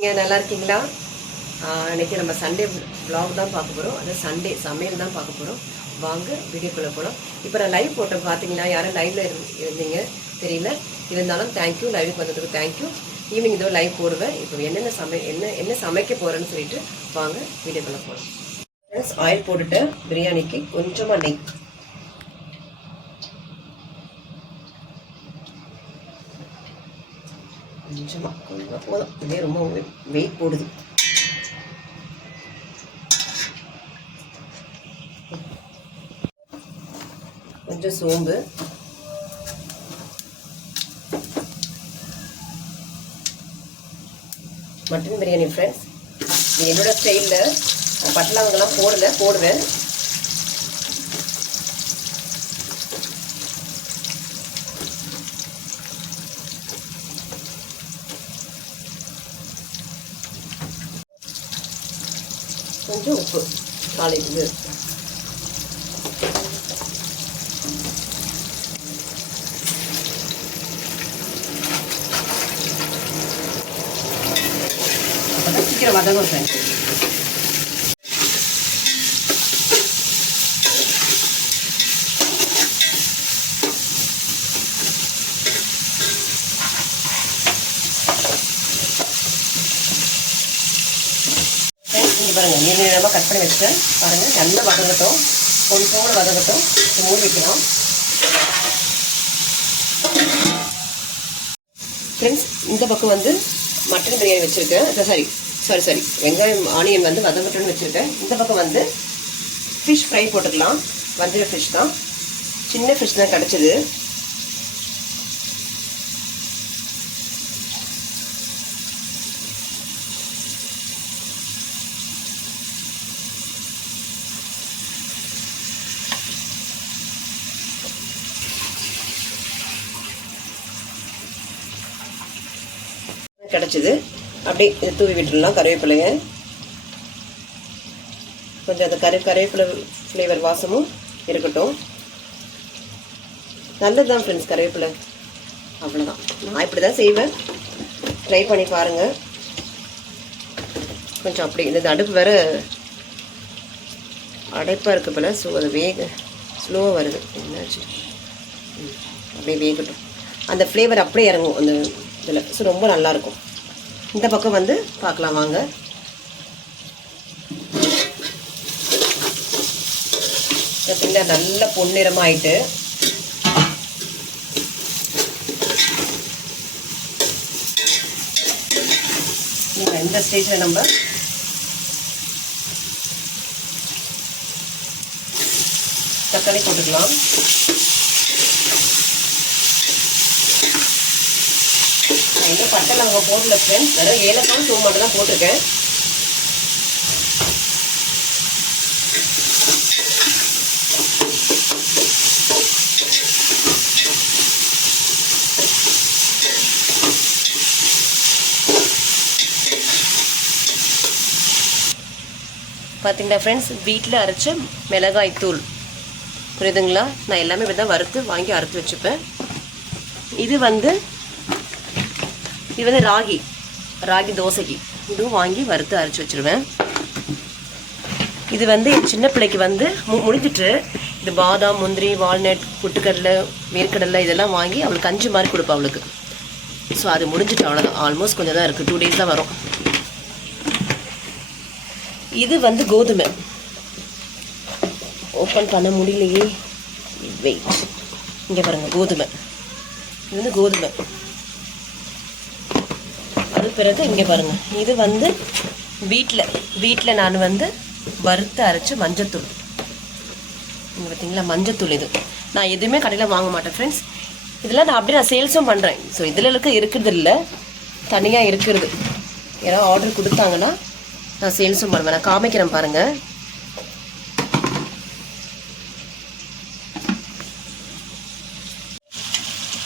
நீங்கள் நல்லா இருக்கீங்களா? அன்றைக்கி நம்ம சண்டே vlog தான் பார்க்க போகிறோம். அது சண்டே சமையல் தான் பார்க்க போகிறோம். வாங்க வீடியோக்குள்ளே போகலாம். இப்போ நான் லைவ் போட்டேன் பார்த்தீங்கன்னா, யாரும் லைவில் இருந்தீங்க தெரியல. இருந்தாலும் தேங்க்யூ, லைவுக்கு வந்ததுக்கு தேங்க்யூ. ஈவினிங் இதோ லைவ் போடுவேன். இப்போ என்ன சமைக்க போகிறேன்னு சொல்லிட்டு வாங்க வீடியோக்குள்ளே போகலாம். ஃப்ரெண்ட்ஸ், ஆயில் போட்டுட்டு பிரியாணிக்கு கொஞ்சமாக நெய், கொஞ்சமாக போதும். இதே ரொம்ப வெயிட் போடுது. கொஞ்சம் சோம்பு, மட்டன் பிரியாணி ஃப்ரெண்ட்ஸ். இது என்னோட ஸ்டைலில் பட்டலவங்கெல்லாம் போடுவேன். கொஞ்சம் உப்பு, காலைக்கு சீக்கிரம் வதங்கும் ஃப்ரெண்ட்ஸ். இங்கே பாருங்கள், நீளமாக கட் பண்ணி வச்சுட்டேன். பாருங்கள், நல்லா வதங்கட்டும், கொஞ்சம் வதங்கட்டும். மூடி வைக்கலாம் ஃப்ரெண்ட்ஸ். இந்த பக்கம் வந்து மட்டன் பிரியாணி வச்சுருக்கேன். சாரி வெங்காயம் ஆனியன் வந்து வதங்கட்டும்னு வச்சுருக்கேன். இந்த பக்கம் வந்து ஃபிஷ் ஃப்ரை போட்டுக்கலாம். வஞ்சர ஃபிஷ் தான், சின்ன ஃபிஷ் தான் கிடச்சிது. கிடச்சிது. அப்படியே இது தூவி விட்டுடலாம். கருவேப்பிலைங்க கொஞ்சம் அந்த கருவேப்பிலை ஃப்ளேவர் வாசமும் இருக்கட்டும். நல்லது தான் ஃப்ரெண்ட்ஸ் கருவேப்பிலை. அவ்வளோதான், நான் இப்படி தான் செய்வேன். ட்ரை பண்ணி பாருங்கள். கொஞ்சம் அப்படி இந்த அடுப்பு வேறு அடைப்பாக இருக்குது போல். ஸோ அது ஸ்லோவாக வருது. என்னாச்சு? அப்படியே வேகட்டும். அந்த ஃப்ளேவர் அப்படியே இறங்கும் அந்த இதில். ஸோ ரொம்ப நல்லாயிருக்கும். இந்த பக்கம் வந்து பார்க்கலாம் வாங்க. பார்த்தீங்கன்னா நல்ல பொன்னிறமாக ஆயிட்டு. இந்த ஸ்டேஜில் நம்ம தக்காளி போட்டுக்கலாம். இன்னும் பட்டை லவங்கம் போடல ஃப்ரெண்ட்ஸ். வெறும் ஏலக்காய் தூள் மட்டும் தான் போட்டிருக்கேன். பார்த்தீங்களா ஃப்ரெண்ட்ஸ், வீட்டில் அரைச்ச மிளகாய் தூள், புரியுதுங்களா? நான் எல்லாமே இப்படி தான் வறுத்து வாங்கி அரைச்சி வச்சுப்பேன். இது வந்து ராகி தோசைக்கு இதுவும் வாங்கி வறுத்து அரைச்சி வச்சுருவேன். இது வந்து என் சின்ன பிள்ளைக்கு வந்து முடிஞ்சிட்டு இது பாதாம், முந்திரி, வால்நட், புட்டுக்கடலை, வேர்க்கடலை இதெல்லாம் வாங்கி அவளுக்கு கஞ்சி மாதிரி கொடுப்பேன் அவளுக்கு. ஸோ அது முடிஞ்சிட்டு அவ்வளோதான். ஆல்மோஸ்ட் கொஞ்சம் தான் இருக்குது. 2 days தான் வரும். இது வந்து கோதுமை. ஓப்பன் பண்ண முடியலையே, வெயிட். இங்கே பாருங்கள், கோதுமை. இது வந்து கோதுமை. அது பிறகு இங்கே பாருங்கள், இது வந்து வீட்டில் நான் வந்து வறுத்து அரைச்சி மஞ்சத்தூள். இங்கே பார்த்தீங்களா, மஞ்சத்தூள். இது நான் எதுவுமே கடையில் வாங்க மாட்டேன் ஃப்ரெண்ட்ஸ். இதெல்லாம் நான் சேல்ஸும் பண்ணுறேன். ஸோ இதில் இருக்கிறது இல்லை, தனியாக இருக்கிறது. யாராவது ஆர்டர் கொடுத்தாங்கன்னா நான் சேல்ஸும் பண்ணுவேன். நான் காமிக்கிறேன் பாருங்கள்.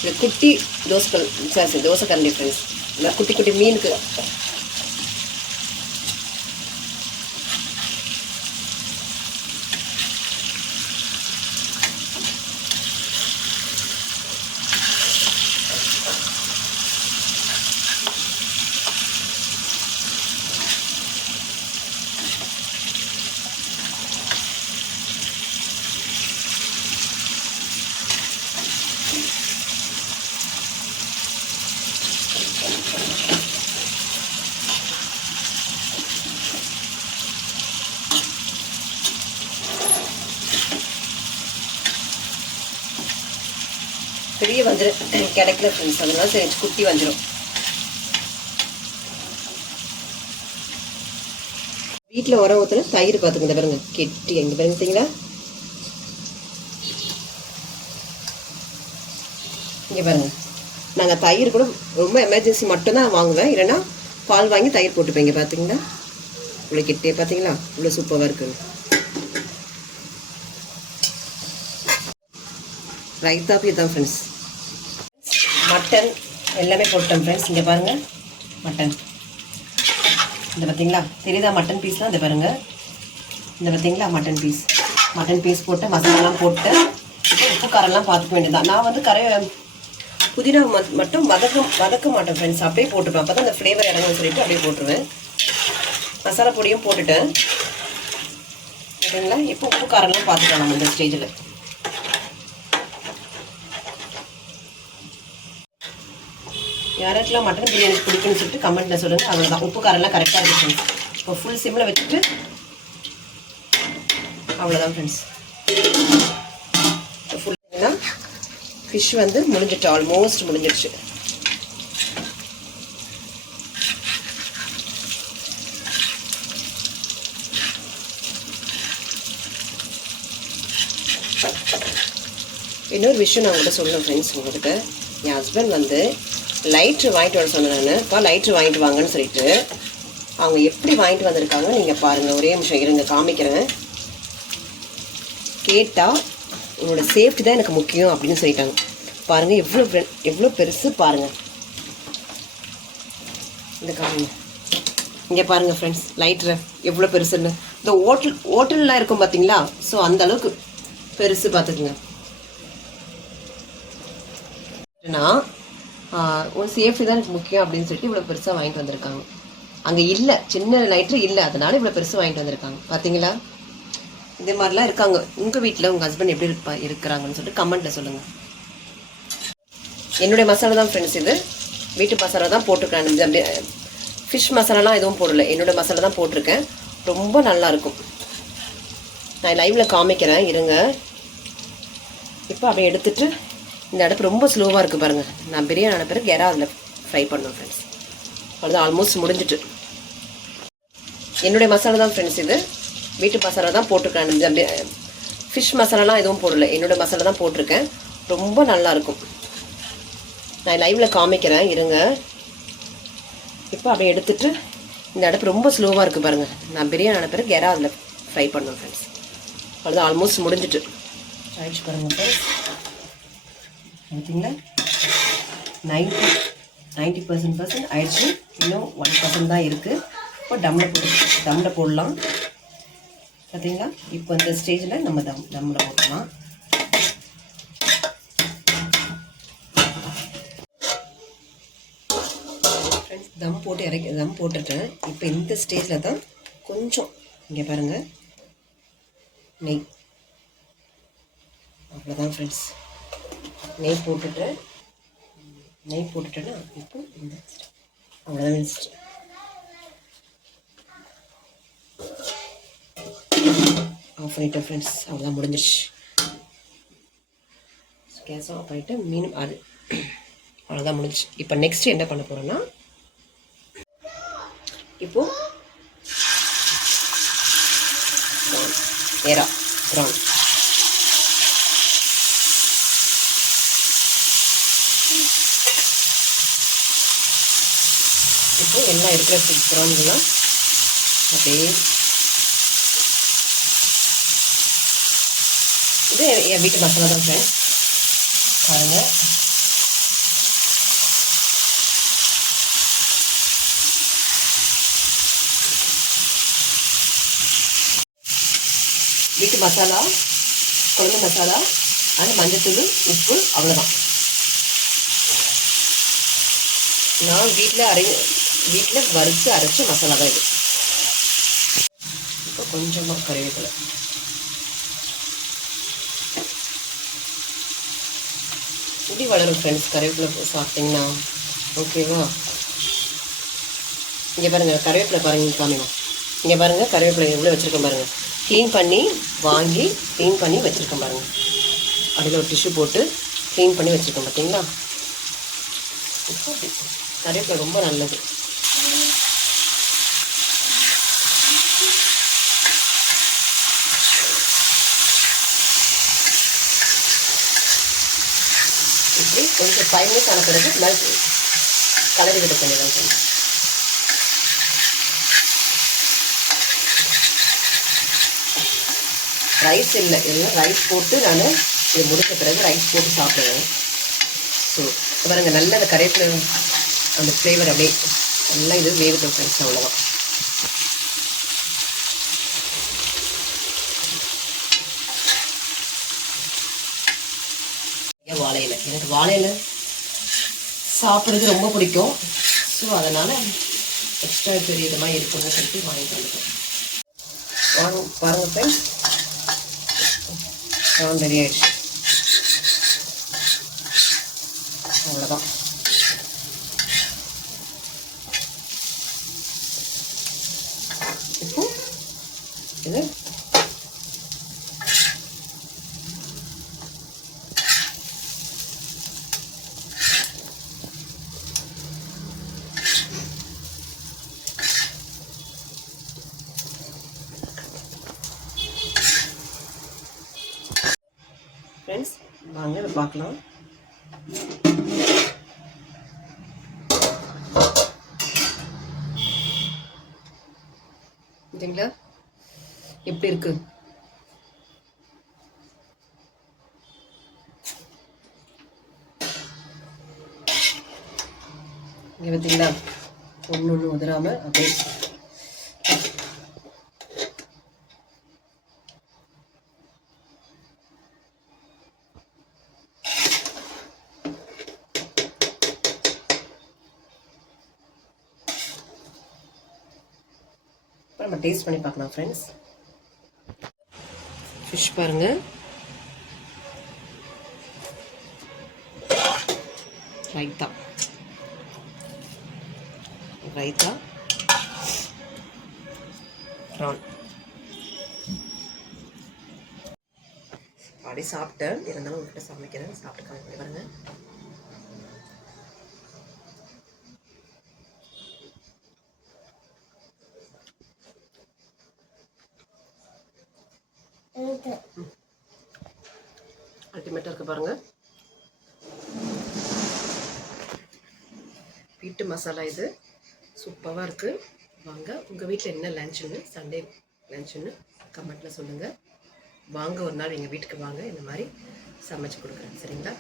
இது குட்டி தோசை கரண்டி ஃப்ரெண்ட்ஸ். இல்லை குட்டி குட்டி மீனுக்கு பெரிய வஞ்சிரம் கிடைக்கல ஃப்ரெண்ட்ஸ், அதனால சரி குட்டி வஞ்சிரம். வீட்டில் உரம் ஊற்றுன தயிர் பார்த்துக்கிட்ட பாருங்க கெட்டி எங்கே பாருங்க. இங்கே பாருங்க, நாங்கள் தயிர் கூட ரொம்ப எமர்ஜென்சி மட்டும்தான் வாங்குவேன், இல்லைன்னா பால் வாங்கி தயிர் போட்டுப்பேன். இங்கே பார்த்தீங்களா இவ்வளோ கெட்டே பார்த்தீங்களா, இவ்வளோ சூப்பராக இருக்குன்னு. ரைத்தாப்பி இதுதான் ஃப்ரெண்ட்ஸ். மட்டன் எல்லாமே போட்டோம் ஃப்ரெண்ட்ஸ். இங்கே பாருங்கள் மட்டன், இந்த பார்த்தீங்களா தெரியுதா மட்டன் பீஸ்லாம், இந்த பாருங்கள் இந்த பார்த்தீங்களா மட்டன் பீஸ் போட்டு மசாலாலாம் போட்டு உப்பு காரெல்லாம் பார்த்துக்க வேண்டியதான். நான் வந்து புதினா மட்டும் வதக்க மாட்டேன் ஃப்ரெண்ட்ஸ், அப்படியே போட்டுப்பேன். அப்போ தான் அந்த ஃப்ளேவர் இறங்குன்னு சொல்லிட்டு அப்படியே போட்டுருவேன். மசாலா பொடியும் போட்டுட்டேன் ஓகேங்களா. இப்போ உப்பு காரெல்லாம் பார்த்துக்கலாம் நம்ம இந்த ஸ்டேஜில். யாருக்கெல்லாம் மட்டன் பிரியாணி பிடிக்குன்னு சொல்லிட்டு கமெண்ட்டில் சொல்லுங்கள். அவ்வளோதான், உப்பு காரெல்லாம் கரெக்டாக இருக்குது ஃப்ரெண்ட்ஸ். இப்போ ஃபுல் சிம்மில் வச்சுட்டு அவ்வளோதான் ஃப்ரெண்ட்ஸ். ஃபுல்னா ஃபிஷ் வந்து முடிஞ்சிட்டு, ஆல்மோஸ்ட் முடிஞ்சிடுச்சு. இன்னொரு விஷயம் நான் உங்கள்கிட்ட சொல்லணும் ஃப்ரெண்ட்ஸ். உங்கள்கிட்ட என் ஹஸ்பண்ட் வந்து லைட்ரு வாங்கிட்டு வர சொன்னேன். நான்ப்பா லைட்ரு வாங்கிட்டு வாங்கன்னு சொல்லிட்டு அவங்க எப்படி வாங்கிட்டு வந்திருக்காங்க நீங்கள் பாருங்கள். ஒரே நிமிஷம் இருங்க காமிக்கிறேன். கேட்டால் உங்களோட சேஃப்டி தான் எனக்கு முக்கியம் அப்படின்னு சொல்லிட்டாங்க. பாருங்கள் எவ்வளோ பெருசு பாருங்கள். இந்த காமிங்க, இங்கே பாருங்கள் ஃப்ரெண்ட்ஸ் லைட்ரு எவ்வளோ பெருசுன்னு. இந்த ஹோட்டல்லாம் இருக்கும் பார்த்தீங்களா, ஸோ அந்த அளவுக்கு பெருசு பார்த்துக்குங்க. நான் ஒரு சேஃப்டி தான் எனக்கு முக்கியம் அப்படின்னு சொல்லிட்டு இவ்வளோ பெருசாக வாங்கிட்டு வந்திருக்காங்க. அங்கே இல்லை, சின்ன லைட்ரு இல்லை, அதனால இவ்வளோ பெருசாக வாங்கிட்டு வந்திருக்காங்க. பார்த்தீங்களா, இதே மாதிரிலாம் இருக்காங்க. உங்கள் வீட்டில் உங்கள் ஹஸ்பண்ட் எப்படி இருக்கிறாங்கன்னு சொல்லிட்டு கமெண்ட்டில் சொல்லுங்கள். என்னுடைய மசாலா தான் ஃப்ரெண்ட்ஸ், இது வீட்டு மசாலா தான் போட்டிருக்கேன். ஃபிஷ் மசாலாலாம் எதுவும் போடலை, என்னோடய மசாலா தான் போட்டிருக்கேன். ரொம்ப நல்லாயிருக்கும். நான் லைவில் காமிக்கிறேன் இருங்க. இப்போ அப்படியே எடுத்துகிட்டு இந்த அடுப்பு ரொம்ப ஸ்லோவாக இருக்குது பாருங்கள். நான் பிரியாணி ஆன பிறகு அதில் ஃப்ரை பண்ணோம் ஃப்ரெண்ட்ஸ். அவ்வளோதான், ஆல்மோஸ்ட் முடிஞ்சிட்டு. என்னுடைய மசாலா தான் ஃப்ரெண்ட்ஸ், இது வீட்டு மசாலா தான் போட்டிருக்கேன். ஃபிஷ் மசாலாலாம் எதுவும் போடலை, என்னோடய மசாலா தான் போட்டிருக்கேன். ரொம்ப நல்லாயிருக்கும். நான் லைவில் காமிக்கிறேன் இருங்க. இப்போ அப்படியே எடுத்துகிட்டு இந்த அடுப்பு ரொம்ப ஸ்லோவாக இருக்குது பாருங்கள். நான் பிரியாணி ஆன பிறகு அதில் ஃப்ரை பண்ணோம் ஃப்ரெண்ட்ஸ். அவ்வளோதான், ஆல்மோஸ்ட் முடிஞ்சிட்டு ஆயிடுச்சு பாருங்கள் ஃப்ரெண்ட்ஸ். பார்த்தீங்களா 90% ஆயிடுச்சு. இன்னும் 1% தான் இருக்குது. இப்போ தம்மில் போடலாம். பார்த்தீங்களா, இப்போ இந்த ஸ்டேஜில் நம்ம தம்மில் போடலாம். ஃப்ரெண்ட்ஸ் தம் போட்டுட்டேன். இப்போ இந்த ஸ்டேஜில் தான் கொஞ்சம் இங்கே பாருங்கள் நெய். அவ்வளோதான் ஃப்ரெண்ட்ஸ், நெய் போட்டுட்டேன்னா இப்போ இந்த அவ்வளோதான் மினிஸ்ட். ஆஃப் பண்ணிட்டேன் ஃப்ரெண்ட்ஸ், அவ்வளோதான் முடிஞ்சிடுச்சு. கேஸும் ஆஃப் பண்ணிவிட்டு மீனும் அது அவ்வளோதான் முடிஞ்சிச்சு. இப்போ நெக்ஸ்ட் என்ன பண்ண போகிறோன்னா, இப்போது ப்ரான் இப்போ எல்லாம் இருக்கிற ப்ரான்கெல்லாம் அப்படியே இது என் வீட்டு மசாலா தான் ஃப்ரெண்ட்ஸ். பாருங்கள், வீட்டு மசாலா, குழம்பு மசாலா அண்ட் மஞ்சத்தூள், உப்பு, அவ்வளோதான். நான் வீட்டில் வறுத்து அரைச்ச மசாலா தான் இது. இப்போ கொஞ்சமாக கறிவேப்பிலை, இப்படி வளரும் ஃப்ரெண்ட்ஸ் கறிவேப்பிலை சாப்பிட்டிங்கன்னா. ஓகேவா, இங்கே பாருங்கள் கறிவேப்பிலை பாருங்கள் காமிங்க. இங்கே பாருங்கள் கறிவேப்பிலை எவ்வளோ வச்சுருக்கேன் பாருங்கள். க்ளீன் பண்ணி வாங்கி க்ளீன் பண்ணி வச்சுருக்கேன் பாருங்கள். அதில் ஒரு டிஷ்யூ போட்டு க்ளீன் பண்ணி வச்சுருக்கோம் பார்த்தீங்களா. கருவேப்பிலை ரொம்ப நல்லது. இப்படி கொஞ்சம் 5 மினிட்ஸ் ஆன பிறகு கலரி விட பண்ணிடுவேன். ரைஸ் இல்லை, எல்லாம் ரைஸ் போட்டு நான் இது முடித்த பிறகு ரைஸ் போட்டு சாப்பிடுவேன். ஸோ பாருங்க, நல்ல அந்த கருவேப்பிலை அந்த ஃப்ளேவர் அப்படியே நல்லா இது வேகட்டும் ஃப்ரெண்ட்ஸ். அவ்வளோதான். வாழையில எனக்கு வாழையில சாப்பிட்றது ரொம்ப பிடிக்கும். ஸோ அதனால் எக்ஸ்ட்ரா பெரிய விதமாக இருக்குன்னு சொல்லிட்டு வாங்கிட்டு வந்துட்டேன். பாருங்க ஃப்ரெண்ட்ஸ், ரெடி ஆயிடுச்சு. அவ்வளோதான். இப்போ இது ஃப்ரெண்ட்ஸ் வாங்க இதை பார்க்கலாம். சரிங்களா, எப்படி இருக்கு? இங்கே பார்த்தீங்களா, ஒன்று உதிராம அப்படியே நம்ம டேஸ்ட் பண்ணி பார்க்கலாம் ஃப்ரெண்ட்ஸ். ஃபிஷ் பாருங்க, ரைத்தா ப்ரான் அப்படி சாப்பிட்டேன். இருந்தாலும் உங்கள்கிட்ட சமைக்கிறேன், சாப்பிட்டு காமிக்க பாருங்க. அல்டிமேட்டாக இருக்குது பாருங்கள். வீட்டு மசாலா இது சூப்பராக இருக்குது. வாங்க, உங்கள் வீட்டில் என்ன லஞ்சுன்னு, சண்டே லஞ்சுன்னு கமெண்ட்டில் சொல்லுங்கள். வாங்க, ஒரு நாள் எங்கள் வீட்டுக்கு வாங்க, இந்த மாதிரி சமைச்சு கொடுக்குறேன். சரிங்களா?